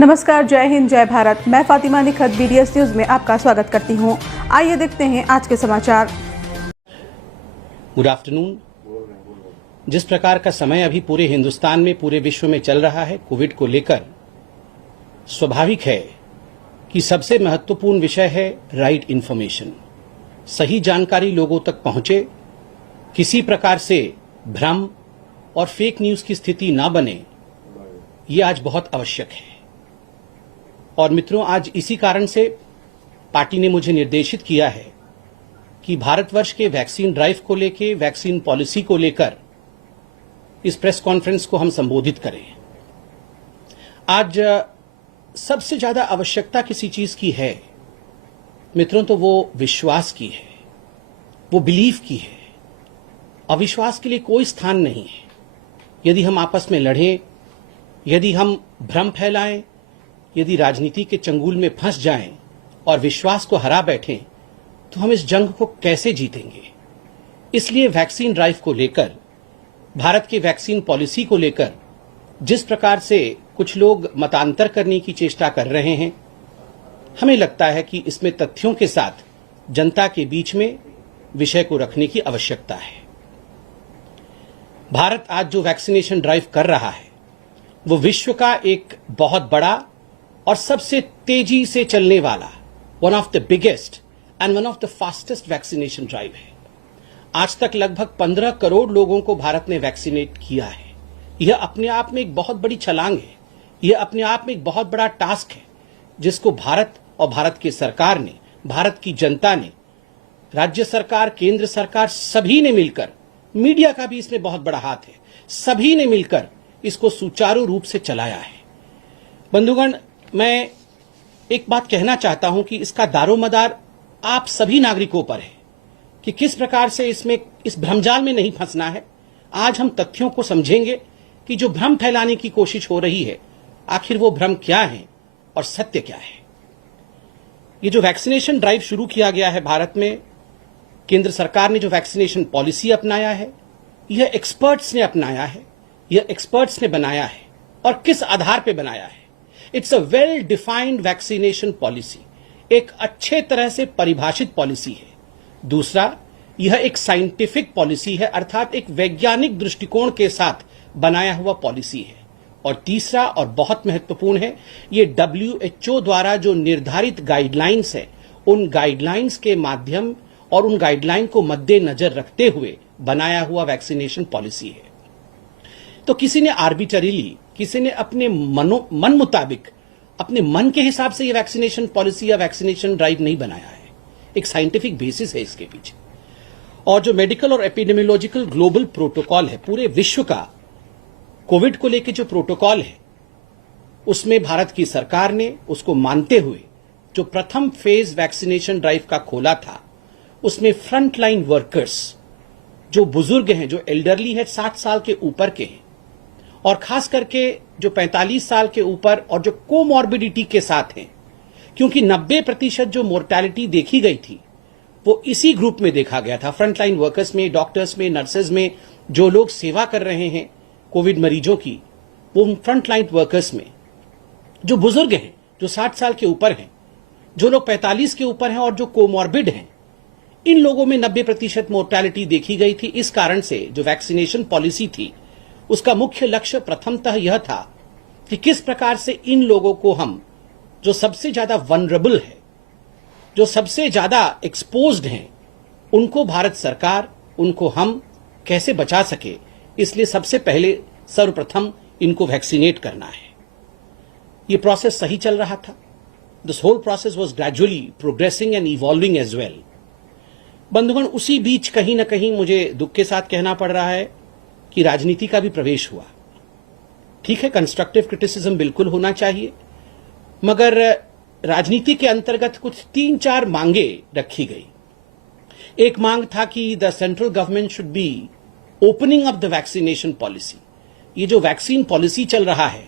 नमस्कार, जय हिंद, जय भारत। मैं फातिमा निखत BDS न्यूज में आपका स्वागत करती हूं। आइए देखते हैं आज के समाचार। Good afternoon. जिस प्रकार का समय अभी पूरे हिंदुस्तान में, पूरे विश्व में चल रहा है कोविड को लेकर, स्वाभाविक है कि सबसे महत्वपूर्ण विषय है राइट इंफॉर्मेशन। सही जानकारी लोगों तक पहुंचे, किसी प्रकार से भ्रम और फेक न्यूज की स्थिति ना बने, ये आज बहुत आवश्यक है। और मित्रों, आज इसी कारण से पार्टी ने मुझे निर्देशित किया है कि भारतवर्ष के वैक्सीन ड्राइव को लेकर, वैक्सीन पॉलिसी को लेकर इस प्रेस कॉन्फ्रेंस को हम संबोधित करें। आज सबसे ज्यादा आवश्यकता किसी चीज की है मित्रों, तो वो विश्वास की है, वो बिलीफ की है। अविश्वास के लिए कोई स्थान नहीं है। यदि हम आपस में लड़ें, यदि हम भ्रम फैलाएं, यदि राजनीति के चंगुल में फंस जाएं और विश्वास को हरा बैठें, तो हम इस जंग को कैसे जीतेंगे। इसलिए वैक्सीन ड्राइव को लेकर, भारत की वैक्सीन पॉलिसी को लेकर जिस प्रकार से कुछ लोग मतांतर करने की चेष्टा कर रहे हैं, हमें लगता है कि इसमें तथ्यों के साथ जनता के बीच में विषय को रखने की आवश्यकता है। भारत आज जो वैक्सीनेशन ड्राइव कर रहा है, वो विश्व का एक बहुत बड़ा और सबसे तेजी से चलने वाला, one of the biggest and one of the fastest vaccination drive है। आज तक लगभग 15 करोड़ लोगों को भारत ने वैक्सीनेट किया है। यह अपने आप में एक बहुत बड़ी छलांग है। यह अपने आप में एक बहुत बड़ा टास्क है, जिसको भारत और भारत की सरकार ने, भारत की जनता ने, राज्य सरकार, केंद्र सरकार, सभी ने मिलकर, मीडिया का भी इसमें बहुत बड़ा हाथ है, सभी ने मिलकर इसको सुचारू रूप से चलाया है। बंधुगण, मैं एक बात कहना चाहता हूं कि इसका दारोमदार आप सभी नागरिकों पर है कि किस प्रकार से इसमें, इस भ्रमजाल में नहीं फंसना है। आज हम तथ्यों को समझेंगे कि जो भ्रम फैलाने की कोशिश हो रही है, आखिर वो भ्रम क्या है और सत्य क्या है। ये जो वैक्सीनेशन ड्राइव शुरू किया गया है भारत में, केंद्र सरकार ने जो वैक्सीनेशन पॉलिसी अपनाया है, यह एक्सपर्ट्स ने अपनाया है, यह एक्सपर्ट्स ने बनाया है। और किस आधार पर बनाया है? It's a well defined vaccination policy, एक अच्छे तरह से परिभाषित पॉलिसी है। दूसरा, यह एक साइंटिफिक पॉलिसी है, अर्थात एक वैज्ञानिक दृष्टिकोण के साथ बनाया हुआ पॉलिसी है। और तीसरा और बहुत महत्वपूर्ण है, यह WHO द्वारा जो निर्धारित गाइडलाइंस है, उन गाइडलाइंस के माध्यम और उन गाइडलाइन को मद्देनजर रखते हुए बनाया हुआ वैक्सीनेशन पॉलिसी है। तो किसी ने आर्बिटरीली, किसी ने अपने मन मुताबिक, अपने मन के हिसाब से ये वैक्सीनेशन पॉलिसी या वैक्सीनेशन ड्राइव नहीं बनाया है। एक साइंटिफिक बेसिस है इसके पीछे। और जो मेडिकल और एपिडेमियोलॉजिकल ग्लोबल प्रोटोकॉल है, पूरे विश्व का कोविड को लेकर जो प्रोटोकॉल है, उसमें भारत की सरकार ने उसको मानते हुए जो प्रथम फेज वैक्सीनेशन ड्राइव का खोला था, उसमें फ्रंटलाइन वर्कर्स, जो बुजुर्ग हैं, जो एल्डरली है, 60 साल के ऊपर के हैं, और खास करके जो 45 साल के ऊपर और जो कोमॉर्बिडिटी के साथ हैं, क्योंकि 90% जो मोर्टेलिटी देखी गई थी वो इसी ग्रुप में देखा गया था। फ्रंटलाइन वर्कर्स में, डॉक्टर्स में, नर्सेज में, जो लोग सेवा कर रहे हैं कोविड मरीजों की, वो फ्रंटलाइन वर्कर्स में जो बुजुर्ग हैं, जो 60 साल के ऊपर हैं, जो लोग 45 के ऊपर हैं और जो कोमॉर्बिड हैं, इन लोगों में 90% मोर्टेलिटी देखी गई थी। इस कारण से जो वैक्सीनेशन पॉलिसी थी, उसका मुख्य लक्ष्य प्रथमतः यह था कि किस प्रकार से इन लोगों को हम, जो सबसे ज्यादा वनरेबल है, जो सबसे ज्यादा एक्सपोज्ड हैं, उनको भारत सरकार, उनको हम कैसे बचा सके। इसलिए सबसे पहले, सर्वप्रथम इनको वैक्सीनेट करना है। ये प्रोसेस सही चल रहा था। This whole process was gradually progressing and evolving as well. बंधुगण, उसी बीच कहीं ना कहीं मुझे दुख के साथ कहना पड़ रहा है कि राजनीति का भी प्रवेश हुआ। ठीक है, कंस्ट्रक्टिव क्रिटिसिज्म बिल्कुल होना चाहिए, मगर राजनीति के अंतर्गत कुछ 3-4 मांगे रखी गई। एक मांग था कि the central government should be opening up the vaccination policy. ये जो वैक्सीन पॉलिसी चल रहा है,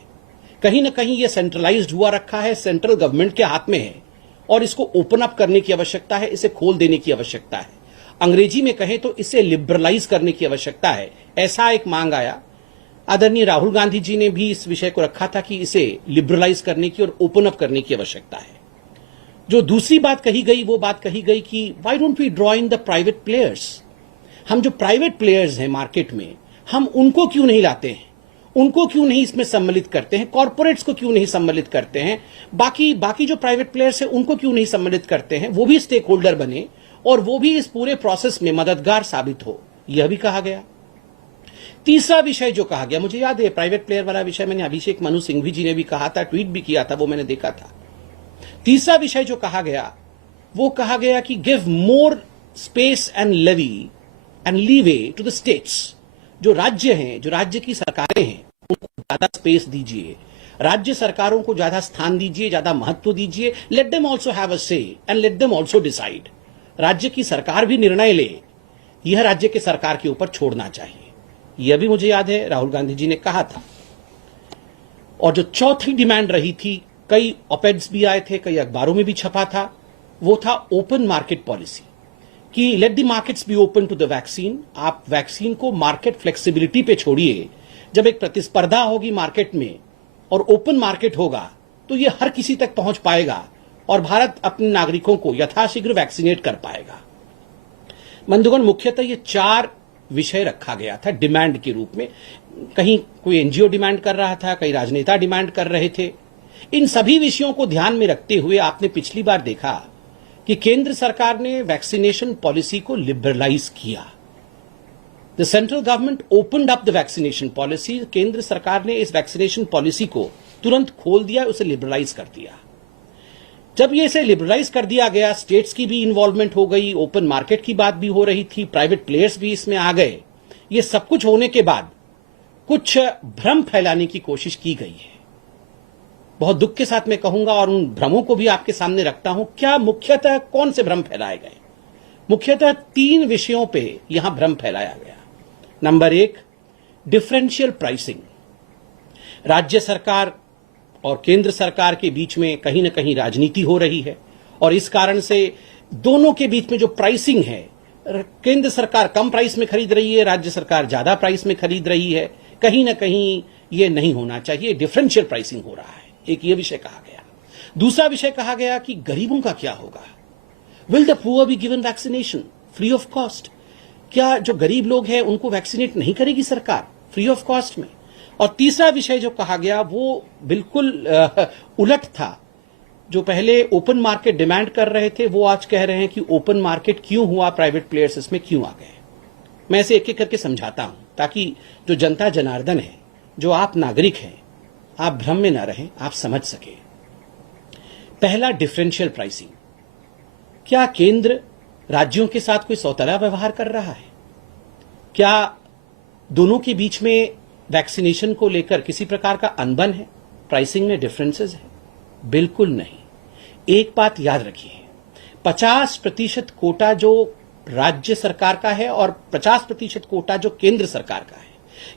कहीं ना कहीं ये सेंट्रलाइज्ड हुआ रखा है, सेंट्रल गवर्नमेंट के हाथ में है, और इसको ओपन अप करने की आवश्यकता है, इसे खोल देने की आवश्यकता है। अंग्रेजी में कहें तो इसे लिबरलाइज करने की आवश्यकता है, ऐसा एक मांग आया। आदरणीय राहुल गांधी जी ने भी इस विषय को रखा था कि इसे लिबरलाइज करने की और ओपन अप करने की आवश्यकता है। जो दूसरी बात कही गई वो बात कही गई कि why don't we draw in the private players. हम जो प्राइवेट प्लेयर्स हैं मार्केट में, हम उनको क्यों नहीं लाते हैं, उनको क्यों नहीं इसमें सम्मिलित करते हैं, कॉर्पोरेट्स को क्यों नहीं सम्मिलित करते हैं, बाकी जो प्राइवेट प्लेयर्स हैं उनको क्यों नहीं सम्मिलित करते हैं, वो भी स्टेक होल्डर बने और वो भी इस पूरे प्रोसेस में मददगार साबित हो, यह भी कहा गया। तीसरा विषय जो कहा गया, मुझे याद है प्राइवेट प्लेयर वाला विषय मैंने अभिषेक मनु सिंघवी जी ने भी कहा था, ट्वीट भी किया था, वो मैंने देखा था। तीसरा विषय जो कहा गया वो कहा गया कि give more space and levy and leeway to the states. जो राज्य हैं, जो राज्य की सरकारें हैं, उनको ज्यादा स्पेस दीजिए, राज्य सरकारों को ज्यादा स्थान दीजिए, ज्यादा महत्व दीजिए। Let them also have a say and let them also decide. राज्य की सरकार भी निर्णय ले, यह राज्य के सरकार के ऊपर छोड़ना चाहिए। यह भी मुझे याद है राहुल गांधी जी ने कहा था। और जो चौथी डिमांड रही थी, कई ऑपेड्स भी आए थे, कई अखबारों में भी छपा था, वो था ओपन मार्केट पॉलिसी, कि let the markets be open to the vaccine. आप वैक्सीन को मार्केट फ्लेक्सिबिलिटी पे छोड़िए। जब एक प्रतिस्पर्धा होगी मार्केट में और ओपन मार्केट होगा तो ये हर किसी तक पहुंच पाएगा और भारत अपने नागरिकों को यथाशीघ्र वैक्सीनेट कर पाएगा। बंधुगण, मुख्यतः ये 4 विषय रखा गया था डिमांड के रूप में। कहीं कोई एनजीओ डिमांड कर रहा था, कई राजनेता डिमांड कर रहे थे। इन सभी विषयों को ध्यान में रखते हुए आपने पिछली बार देखा कि केंद्र सरकार ने वैक्सीनेशन पॉलिसी को लिबरलाइज किया। The central government opened up the vaccination policy. केंद्र सरकार ने इस वैक्सीनेशन पॉलिसी को तुरंत खोल दिया, उसे लिबरलाइज कर दिया। जब ये इसे लिबरलाइज कर दिया गया, स्टेट्स की भी इन्वॉल्वमेंट हो गई, ओपन मार्केट की बात भी हो रही थी, प्राइवेट प्लेयर्स भी इसमें आ गए। ये सब कुछ होने के बाद कुछ भ्रम फैलाने की कोशिश की गई है। बहुत दुख के साथ मैं कहूंगा और उन भ्रमों को भी आपके सामने रखता हूं। क्या मुख्यतः कौन से भ्रम फैलाए गए? मुख्यतः 3 विषयों पे यहां भ्रम फैलाया गया। Number 1, differential pricing. राज्य सरकार और केंद्र सरकार के बीच में कहीं ना कहीं राजनीति हो रही है और इस कारण से दोनों के बीच में जो प्राइसिंग है, केंद्र सरकार कम प्राइस में खरीद रही है, राज्य सरकार ज्यादा प्राइस में खरीद रही है। कहीं ना कहीं ये नहीं होना चाहिए, डिफरेंशियल प्राइसिंग हो रहा है। एक ये विषय कहा गया। दूसरा विषय कहा गया कि गरीबों का क्या होगा? Will the poor be given vaccination free of cost? क्या जो गरीब लोग हैं उनको वैक्सीनेट नहीं करेगी सरकार फ्री ऑफ कॉस्ट में? और तीसरा विषय जो कहा गया वो बिल्कुल उलट था। जो पहले ओपन मार्केट डिमांड कर रहे थे वो आज कह रहे हैं कि ओपन मार्केट क्यों हुआ, प्राइवेट प्लेयर्स इसमें क्यों आ गए। मैं इसे एक एक करके समझाता हूं ताकि जो जनता जनार्दन है, जो आप नागरिक हैं, आप भ्रम में ना रहें, आप समझ सके। पहला, डिफरेंशियल प्राइसिंग। क्या केंद्र राज्यों के साथ कोई सौतेला व्यवहार कर रहा है? क्या दोनों के बीच में वैक्सीनेशन को लेकर किसी प्रकार का अनबन है? प्राइसिंग में डिफरेंसेस है? बिल्कुल नहीं। एक बात याद रखिए, 50% कोटा जो राज्य सरकार का है और 50% कोटा जो केंद्र सरकार का है।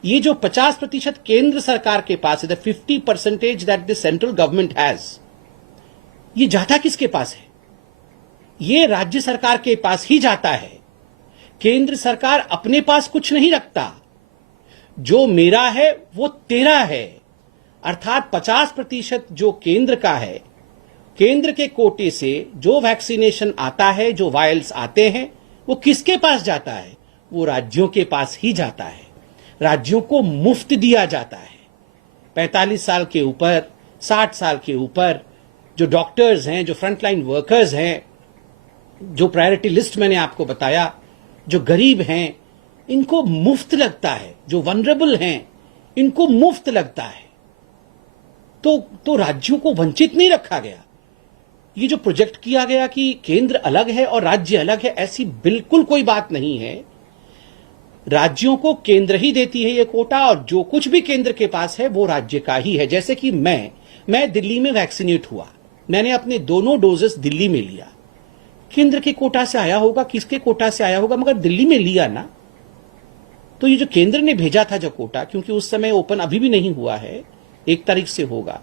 ये जो 50% केंद्र सरकार के पास है, the 50% that the central government has, ये जाता किसके पास है? ये राज्य सरकार के पास ही जाता है। केंद्र सरकार अपने पास कुछ नहीं रखता। जो मेरा है वो तेरा है। अर्थात 50% जो केंद्र का है, केंद्र के कोटे से जो वैक्सीनेशन आता है, जो वायल्स आते हैं, वो किसके पास जाता है? वो राज्यों के पास ही जाता है। राज्यों को मुफ्त दिया जाता है। 45 साल के ऊपर, 60 साल के ऊपर जो डॉक्टर्स हैं, जो फ्रंटलाइन वर्कर्स हैं, जो प्रायोरिटी लिस्ट मैंने आपको बताया, जो गरीब हैं, इनको मुफ्त लगता है। जो वनरेबल हैं, इनको मुफ्त लगता है। तो राज्यों को वंचित नहीं रखा गया। ये जो प्रोजेक्ट किया गया कि केंद्र अलग है और राज्य अलग है, ऐसी बिल्कुल कोई बात नहीं है। राज्यों को केंद्र ही देती है ये कोटा और जो कुछ भी केंद्र के पास है वो राज्य का ही है। जैसे कि मैं दिल्ली में वैक्सीनेट हुआ, मैंने अपने दोनों डोजेस दिल्ली में लिया। केंद्र के कोटा से आया होगा, किसके कोटा से आया होगा, मगर दिल्ली में लिया ना। तो ये जो केंद्र ने भेजा था जो कोटा, क्योंकि उस समय ओपन अभी भी नहीं हुआ है, 1 तारीख से होगा,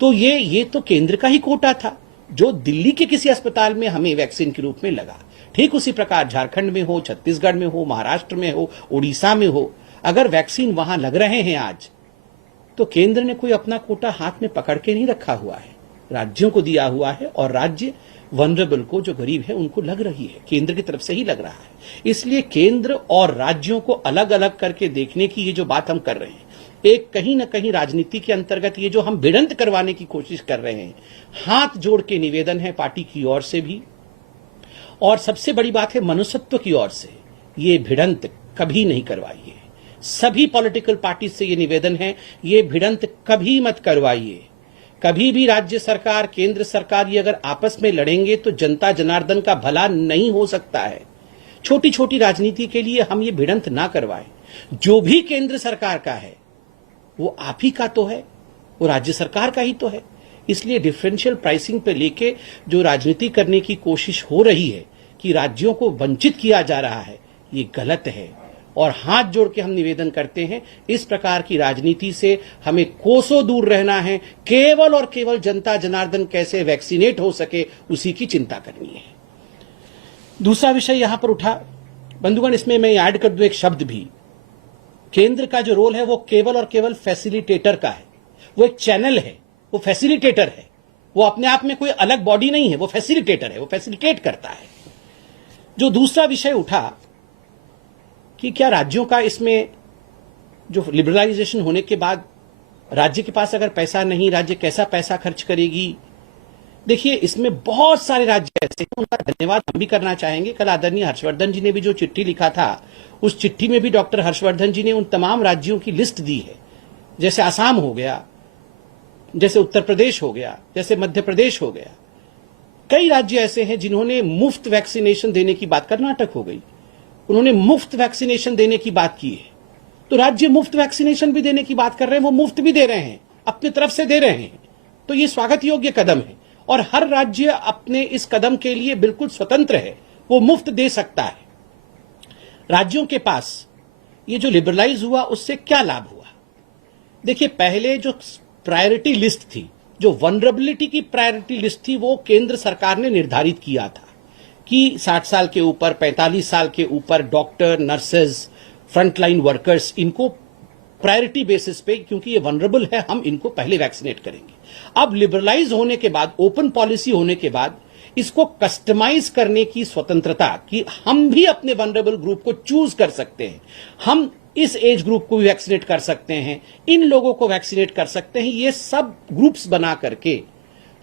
तो ये तो केंद्र का ही कोटा था जो दिल्ली के किसी अस्पताल में हमें वैक्सीन के रूप में लगा। ठीक उसी प्रकार झारखंड में हो, छत्तीसगढ़ में हो, महाराष्ट्र में हो, उड़ीसा में हो, अगर वैक्सीन वहां लग रहे हैं आज, तो केंद्र ने कोई अपना कोटा हाथ में पकड़ के नहीं रखा हुआ है, राज्यों को दिया हुआ है, और राज्य वनरेबल को, जो गरीब है, उनको लग रही है, केंद्र की तरफ से ही लग रहा है। इसलिए केंद्र और राज्यों को अलग अलग करके देखने की ये जो बात हम कर रहे हैं, एक कहीं ना कहीं राजनीति के अंतर्गत ये जो हम भिड़ंत करवाने की कोशिश कर रहे हैं, हाथ जोड़ के निवेदन है पार्टी की ओर से भी, और सबसे बड़ी बात है मनुष्यत्व की ओर से, ये भिड़ंत कभी नहीं करवाइए। सभी पॉलिटिकल पार्टी से ये निवेदन है, ये भिड़ंत कभी मत करवाइए। कभी भी राज्य सरकार, केंद्र सरकार ये अगर आपस में लड़ेंगे तो जनता जनार्दन का भला नहीं हो सकता है। छोटी छोटी राजनीति के लिए हम ये भिड़ंत ना करवाएं। जो भी केंद्र सरकार का है वो आप ही का तो है, वो राज्य सरकार का ही तो है। इसलिए डिफरेंशियल प्राइसिंग पे लेके जो राजनीति करने की कोशिश हो रही है कि राज्यों को वंचित किया जा रहा है, ये गलत है। और हाथ जोड़ के हम निवेदन करते हैं, इस प्रकार की राजनीति से हमें कोसों दूर रहना है। केवल और केवल जनता जनार्दन कैसे वैक्सीनेट हो सके, उसी की चिंता करनी है। दूसरा विषय यहां पर उठा, बंधुगण, इसमें मैं ऐड कर दूं एक शब्द भी। केंद्र का जो रोल है वो केवल और केवल फैसिलिटेटर का है। वो एक चैनल है, वो फैसिलिटेटर है, वो अपने आप में कोई अलग बॉडी नहीं है, वो फैसिलिटेटर है, वो फैसिलिटेट करता है। जो दूसरा विषय उठा कि क्या राज्यों का इसमें जो लिबरलाइजेशन होने के बाद राज्य के पास अगर पैसा नहीं, राज्य कैसा पैसा खर्च करेगी। देखिए, इसमें बहुत सारे राज्य ऐसे हैं, उनका धन्यवाद हम भी करना चाहेंगे। कल आदरणीय हर्षवर्धन जी ने भी जो चिट्ठी लिखा था, उस चिट्ठी में भी डॉक्टर हर्षवर्धन जी ने उन तमाम राज्यों की लिस्ट दी है, जैसे आसाम हो गया, जैसे उत्तर प्रदेश हो गया, जैसे मध्य प्रदेश हो गया। कई राज्य ऐसे हैं जिन्होंने मुफ्त वैक्सीनेशन देने की बात, कर्नाटक हो गई, उन्होंने मुफ्त वैक्सीनेशन देने की बात की है। तो राज्य मुफ्त वैक्सीनेशन भी देने की बात कर रहे हैं, वो मुफ्त भी दे रहे हैं, अपनी तरफ से दे रहे हैं, तो ये स्वागत योग्य कदम है। और हर राज्य अपने इस कदम के लिए बिल्कुल स्वतंत्र है, वो मुफ्त दे सकता है। राज्यों के पास ये जो लिबरलाइज हुआ, उससे क्या लाभ हुआ? देखिए, पहले जो प्रायोरिटी लिस्ट थी, जो वनरेबिलिटी की प्रायोरिटी लिस्ट थी, वो केंद्र सरकार ने निर्धारित किया था कि 60 साल के ऊपर, 45 साल के ऊपर डॉक्टर, नर्सेज, फ्रंटलाइन वर्कर्स, इनको प्रायोरिटी बेसिस पे, क्योंकि ये वनरेबल है, हम इनको पहले वैक्सीनेट करेंगे। अब लिबरलाइज होने के बाद, ओपन पॉलिसी होने के बाद, इसको कस्टमाइज करने की स्वतंत्रता, कि हम भी अपने वनरेबल ग्रुप को चूज कर सकते हैं, हम इस एज ग्रुप को भी वैक्सीनेट कर सकते हैं, इन लोगों को वैक्सीनेट कर सकते हैं, ये सब ग्रुप्स बना करके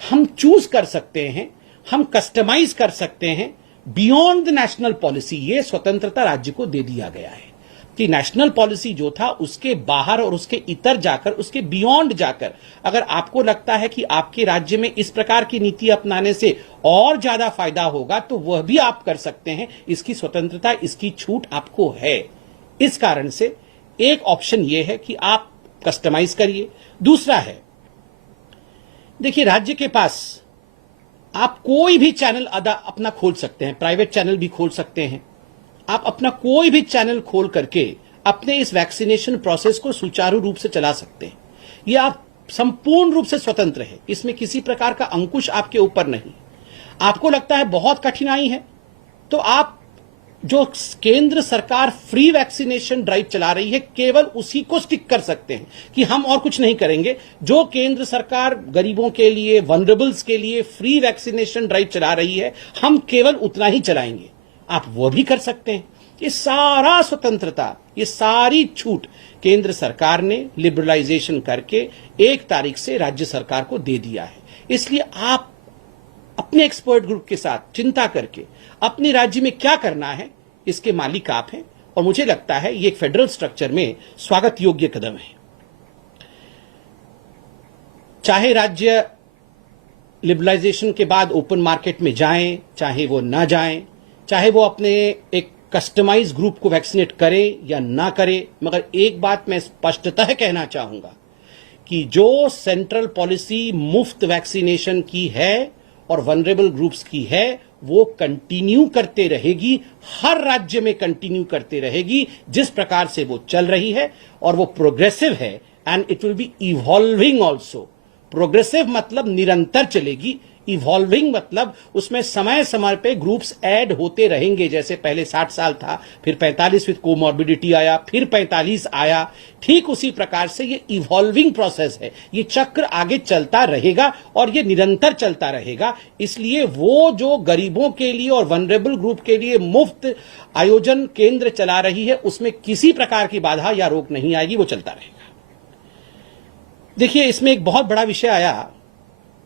हम चूज कर सकते हैं, हम कस्टमाइज कर सकते हैं बियॉन्ड द नेशनल पॉलिसी। ये स्वतंत्रता राज्य को दे दिया गया है कि नेशनल पॉलिसी जो था उसके बाहर और उसके इतर जाकर, उसके बियॉन्ड जाकर, अगर आपको लगता है कि आपके राज्य में इस प्रकार की नीति अपनाने से और ज्यादा फायदा होगा, तो वह भी आप कर सकते हैं। इसकी स्वतंत्रता, इसकी छूट आपको है। इस कारण से एक ऑप्शन यह है कि आप कस्टमाइज करिए। दूसरा है, देखिए, राज्य के पास आप कोई भी चैनल अपना खोल सकते हैं, प्राइवेट चैनल भी खोल सकते हैं। आप अपना कोई भी चैनल खोल करके अपने इस वैक्सीनेशन प्रोसेस को सुचारू रूप से चला सकते हैं। ये आप संपूर्ण रूप से स्वतंत्र है, इसमें किसी प्रकार का अंकुश आपके ऊपर नहीं। आपको लगता है बहुत कठिनाई है, तो आप जो केंद्र सरकार फ्री वैक्सीनेशन ड्राइव चला रही है, केवल उसी को स्टिक कर सकते हैं कि हम और कुछ नहीं करेंगे। जो केंद्र सरकार गरीबों के लिए, वनरेबल्स के लिए फ्री वैक्सीनेशन ड्राइव चला रही है, हम केवल उतना ही चलाएंगे। आप वो भी कर सकते हैं। ये सारा स्वतंत्रता, ये सारी छूट केंद्र सरकार ने लिबरलाइजेशन करके 1 तारीख से राज्य सरकार को दे दिया है। इसलिए आप अपने एक्सपर्ट ग्रुप के साथ चिंता करके अपने राज्य में क्या करना है, इसके मालिक आप हैं। और मुझे लगता है ये एक फेडरल स्ट्रक्चर में स्वागत योग्य कदम है। चाहे राज्य लिबरलाइजेशन के बाद ओपन मार्केट में जाएं, चाहे वो ना जाएं, चाहे वो अपने एक कस्टमाइज ग्रुप को वैक्सीनेट करें या ना करें, मगर एक बात मैं स्पष्टतः कहना चाहूंगा कि जो सेंट्रल पॉलिसी मुफ्त वैक्सीनेशन की है और वनरेबल ग्रुप्स की है, वो कंटिन्यू करते रहेगी, हर राज्य में कंटिन्यू करते रहेगी जिस प्रकार से वो चल रही है। और वो प्रोग्रेसिव है and it will be evolving also. Progressive मतलब निरंतर चलेगी, इवॉल्विंग मतलब उसमें समय समय पे ग्रुप्स ऐड होते रहेंगे। जैसे पहले 60 साल था, फिर 45 विद कोमॉर्बिडिटी आया, फिर 45 आया। ठीक उसी प्रकार से ये इवॉल्विंग प्रोसेस है, ये चक्र आगे चलता रहेगा और ये निरंतर चलता रहेगा। इसलिए वो जो गरीबों के लिए और वनरेबल ग्रुप के लिए मुफ्त आयोजन केंद्र चला रही है, उसमें किसी प्रकार की बाधा या रोक नहीं आएगी, वो चलता रहेगा। देखिए, इसमें एक बहुत बड़ा विषय आया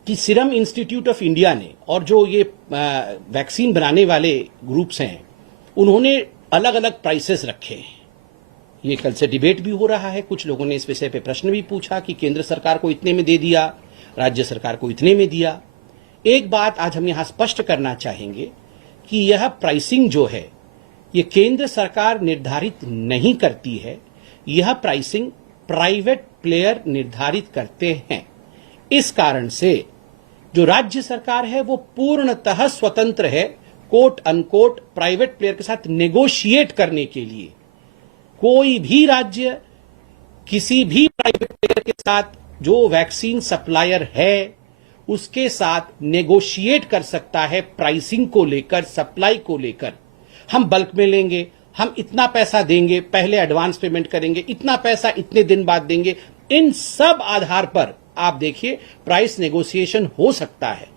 कि सीरम इंस्टीट्यूट ऑफ इंडिया ने और जो ये वैक्सीन बनाने वाले ग्रुप्स हैं, उन्होंने अलग अलग प्राइसेस रखे हैं। ये कल से डिबेट भी हो रहा है, कुछ लोगों ने इस विषय पे प्रश्न भी पूछा कि केंद्र सरकार को इतने में दे दिया, राज्य सरकार को इतने में दिया। एक बात आज हम यहां स्पष्ट करना चाहेंगे कि यह प्राइसिंग जो है, ये केंद्र सरकार निर्धारित नहीं करती है, यह प्राइसिंग प्राइवेट प्लेयर निर्धारित करते हैं। इस कारण से जो राज्य सरकार है वो पूर्णतः स्वतंत्र है कोट अनकोट प्राइवेट प्लेयर के साथ नेगोशिएट करने के लिए। कोई भी राज्य किसी भी प्राइवेट प्लेयर के साथ जो वैक्सीन सप्लायर है उसके साथ नेगोशिएट कर सकता है प्राइसिंग को लेकर, सप्लाई को लेकर। हम बल्क में लेंगे, हम इतना पैसा देंगे, पहले एडवांस पेमेंट करेंगे, इतना पैसा इतने दिन बाद देंगे। इन सब आधार पर आप देखिए प्राइस नेगोशिएशन हो सकता है।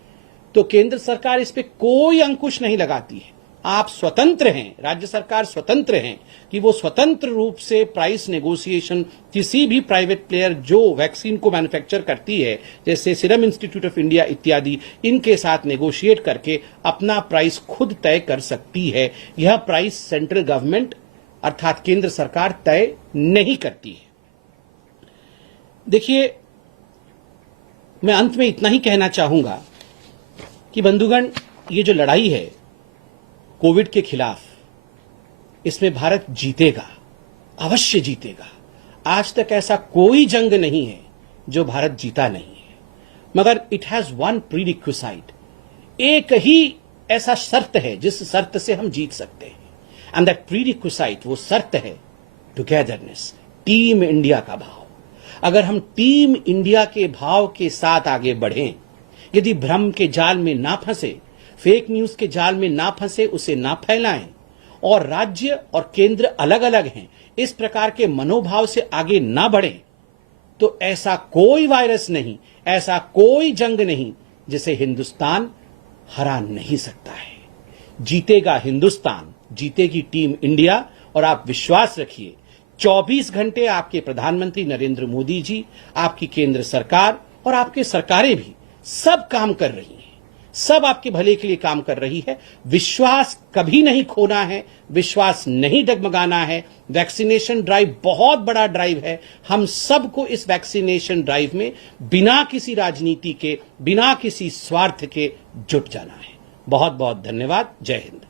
तो केंद्र सरकार इस पे कोई अंकुश नहीं लगाती है। आप स्वतंत्र हैं, राज्य सरकार स्वतंत्र हैं कि वो स्वतंत्र रूप से प्राइस नेगोशिएशन किसी भी प्राइवेट प्लेयर जो वैक्सीन को मैन्युफैक्चर करती है, जैसे सीरम इंस्टीट्यूट ऑफ इंडिया इत्यादि, इनके साथ नेगोशिएट करके अपना प्राइस खुद तय कर सकती है। यह प्राइस सेंट्रल गवर्नमेंट अर्थात केंद्र सरकार तय नहीं करती है। देखिए, मैं अंत में इतना ही कहना चाहूंगा कि बंधुगण, ये जो लड़ाई है कोविड के खिलाफ, इसमें भारत जीतेगा, अवश्य जीतेगा। आज तक ऐसा कोई जंग नहीं है जो भारत जीता नहीं है, मगर इट हैज वन प्रीरिक्विसाइट। एक ही ऐसा शर्त है जिस शर्त से हम जीत सकते हैं, एंड दैट प्रीरिक्विसाइट, वो शर्त है टुगेदरनेस, टीम इंडिया का भाव। अगर हम टीम इंडिया के भाव के साथ आगे बढ़ें, यदि भ्रम के जाल में ना फंसे, फेक न्यूज के जाल में ना फंसे, उसे ना फैलाएं, और राज्य और केंद्र अलग अलग हैं, इस प्रकार के मनोभाव से आगे ना बढ़ें, तो ऐसा कोई वायरस नहीं, ऐसा कोई जंग नहीं जिसे हिंदुस्तान हरा नहीं सकता है। जीतेगा हिंदुस्तान, जीतेगी टीम इंडिया। और आप विश्वास रखिए, 24 घंटे आपके प्रधानमंत्री नरेंद्र मोदी जी, आपकी केंद्र सरकार और आपकी सरकारें भी सब काम कर रही हैं, सब आपके भले के लिए काम कर रही है। विश्वास कभी नहीं खोना है, विश्वास नहीं डगमगाना है। वैक्सीनेशन ड्राइव बहुत बड़ा ड्राइव है। हम सबको इस वैक्सीनेशन ड्राइव में बिना किसी राजनीति के, बिना किसी स्वार्थ के जुट जाना है। बहुत बहुत धन्यवाद। जय हिंद।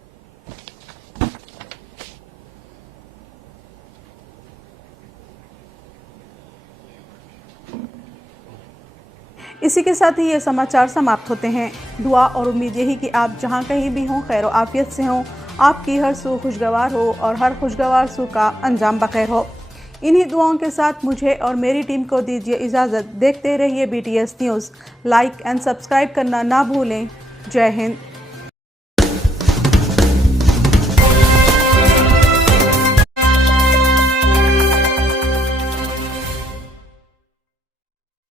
इसी के साथ ही ये समाचार समाप्त होते हैं। दुआ और उम्मीद यही कि आप जहां कहीं भी हों, खैर आफियत से हों, आपकी हर सू खुशगवार हो और हर खुशगवार सू का अंजाम बखैर हो। इन्हीं दुआओं के साथ मुझे और मेरी टीम को दीजिए इजाज़त। देखते रहिए BTS news. Like and subscribe करना ना भूलें। जय हिंद।